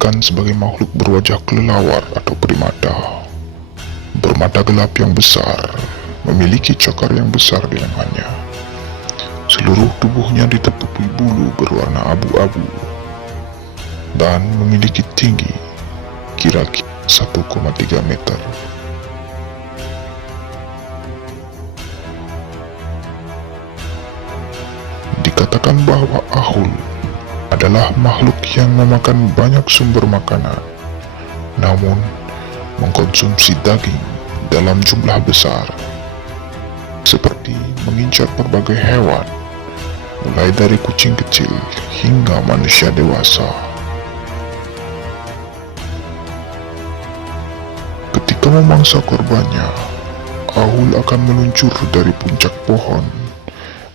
digambarkan sebagai makhluk berwajah kelelawar atau primata, bermata gelap yang besar, memiliki cakar yang besar di lengannya. Seluruh tubuhnya ditepupi bulu berwarna abu-abu dan memiliki tinggi kira-kira 1,3 meter. Dikatakan bahwa Ahul adalah makhluk yang memakan banyak sumber makanan, namun mengkonsumsi daging dalam jumlah besar, seperti mengincar berbagai hewan, mulai dari kucing kecil hingga manusia dewasa. Ketika memangsa korbannya, Ahul akan meluncur dari puncak pohon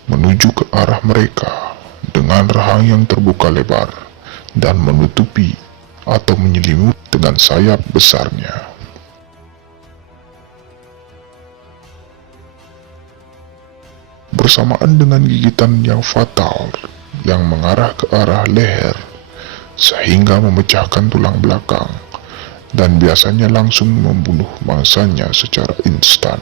menuju ke arah mereka dengan rahang yang terbuka lebar dan menutupi atau menyelimut dengan sayap besarnya. Bersamaan dengan gigitan yang fatal yang mengarah ke arah leher sehingga memecahkan tulang belakang dan biasanya langsung membunuh mangsanya secara instan.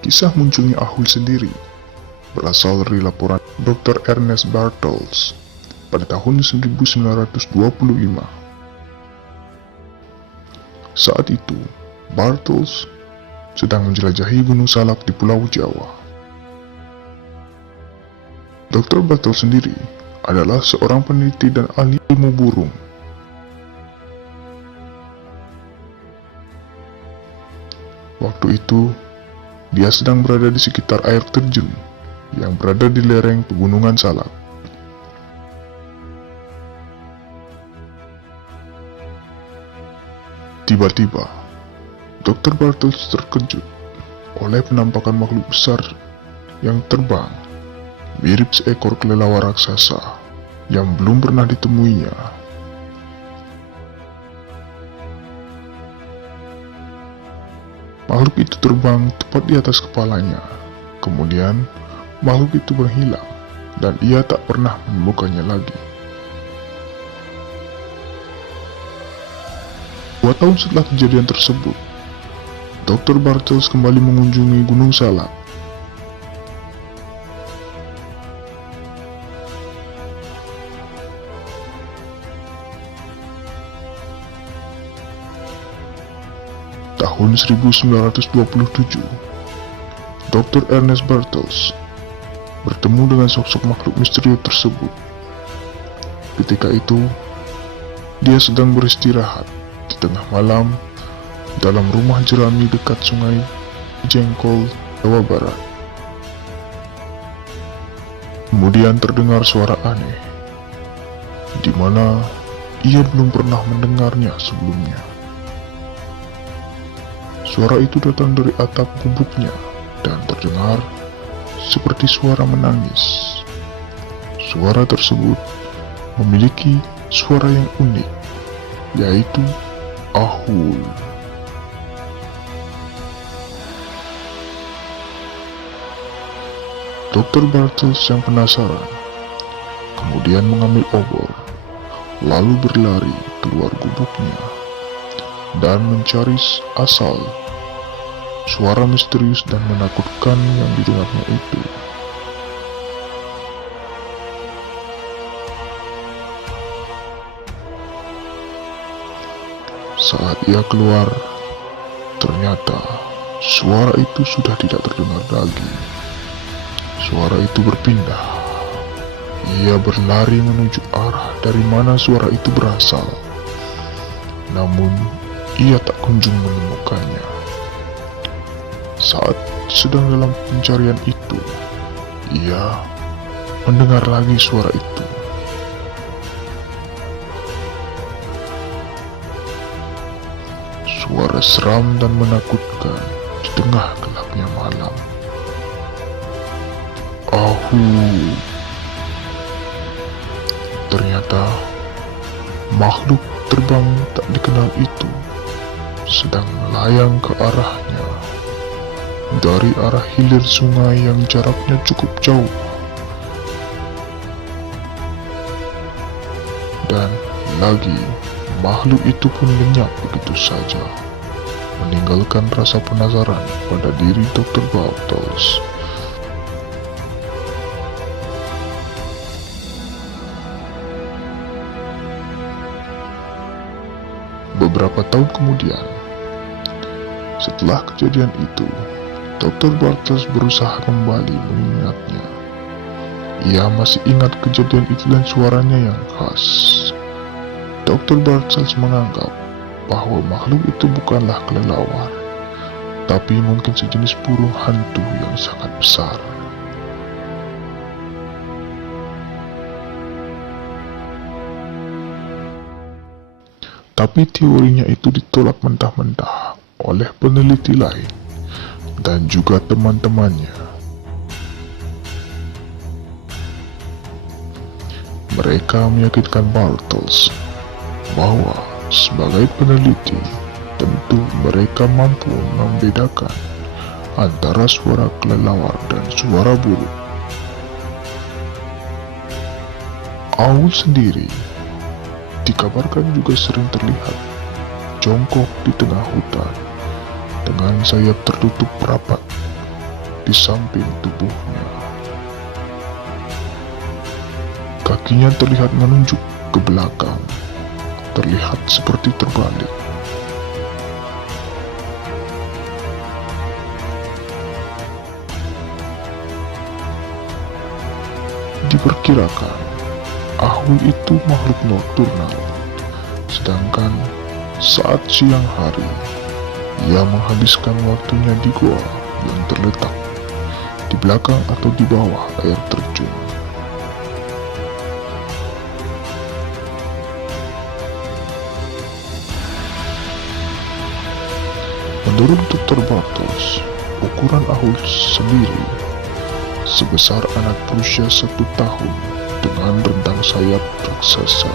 Kisah munculnya Ahul sendiri berasal dari laporan Dr. Ernest Bartels pada tahun 1925. Saat itu, Bartels sedang menjelajahi Gunung Salak di Pulau Jawa. Dr. Bartels sendiri adalah seorang peneliti dan ahli ilmu burung. Waktu itu, dia sedang berada di sekitar air terjun yang berada di lereng pegunungan Salak. Tiba-tiba, Dr. Bartels terkejut oleh penampakan makhluk besar yang terbang, mirip seekor kelelawar raksasa yang belum pernah ditemuinya. Makhluk itu terbang tepat di atas kepalanya. Kemudian, makhluk itu menghilang dan ia tak pernah menemukannya lagi. 2 tahun setelah kejadian tersebut, Dr. Bartels kembali mengunjungi Gunung Salak. Tahun 1927, Dr. Ernest Bartels bertemu dengan sosok makhluk misterius tersebut. Ketika itu, dia sedang beristirahat di tengah malam dalam rumah jerami dekat Sungai Jengkol, Jawa Barat. Kemudian terdengar suara aneh, di mana ia belum pernah mendengarnya sebelumnya. Suara itu datang dari atap gubuknya dan terdengar seperti suara menangis. Suara tersebut memiliki suara yang unik, yaitu Ahul. Dr. Bartels yang penasaran kemudian mengambil obor, lalu berlari keluar gubuknya dan mencari asal suara misterius dan menakutkan yang didengarnya itu. Saat ia keluar, ternyata suara itu sudah tidak terdengar lagi. Suara itu berpindah. Ia berlari menuju arah dari mana suara itu berasal. Namun, ia tak kunjung menemukannya. Saat sedang dalam pencarian itu, ia mendengar lagi suara itu. Suara seram dan menakutkan di tengah gelapnya malam. Ternyata makhluk terbang tak dikenal itu sedang melayang ke arahnya dari arah hilir sungai yang jaraknya cukup jauh. Dan lagi, makhluk itu pun lenyap begitu saja, meninggalkan rasa penasaran pada diri Dr. Bartels. Beberapa tahun kemudian, setelah kejadian itu, Dr. Bartels berusaha kembali mengingatnya. Ia masih ingat kejadian itu dan suaranya yang khas. Dr. Bartels menganggap bahwa makhluk itu bukanlah kelelawar, tapi mungkin sejenis burung hantu yang sangat besar. Tapi teorinya itu ditolak mentah-mentah oleh peneliti lain dan juga teman-temannya. Mereka meyakinkan Bartels bahwa sebagai peneliti tentu mereka mampu membedakan antara suara kelelawar dan suara burung. Aul sendiri dikabarkan juga sering terlihat jongkok di tengah hutan dengan sayap tertutup rapat di samping tubuhnya. Kakinya terlihat menunjuk ke belakang, terlihat seperti terbalik. Diperkirakan, Aul itu makhluk nokturnal, sedangkan saat siang hari, ia menghabiskan waktunya di goa yang terletak di belakang atau di bawah air terjun. Menurut Dr. Bartels, ukuran Aul sendiri sebesar anak berusia 1 tahun dengan rentang sayap raksasa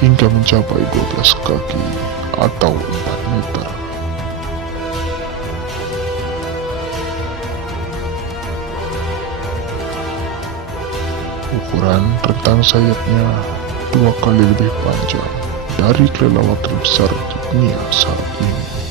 hingga mencapai 12 kaki atau 4 meter. Ukuran rentang sayapnya 2 kali lebih panjang dari kelelawar terbesar di dunia saat ini.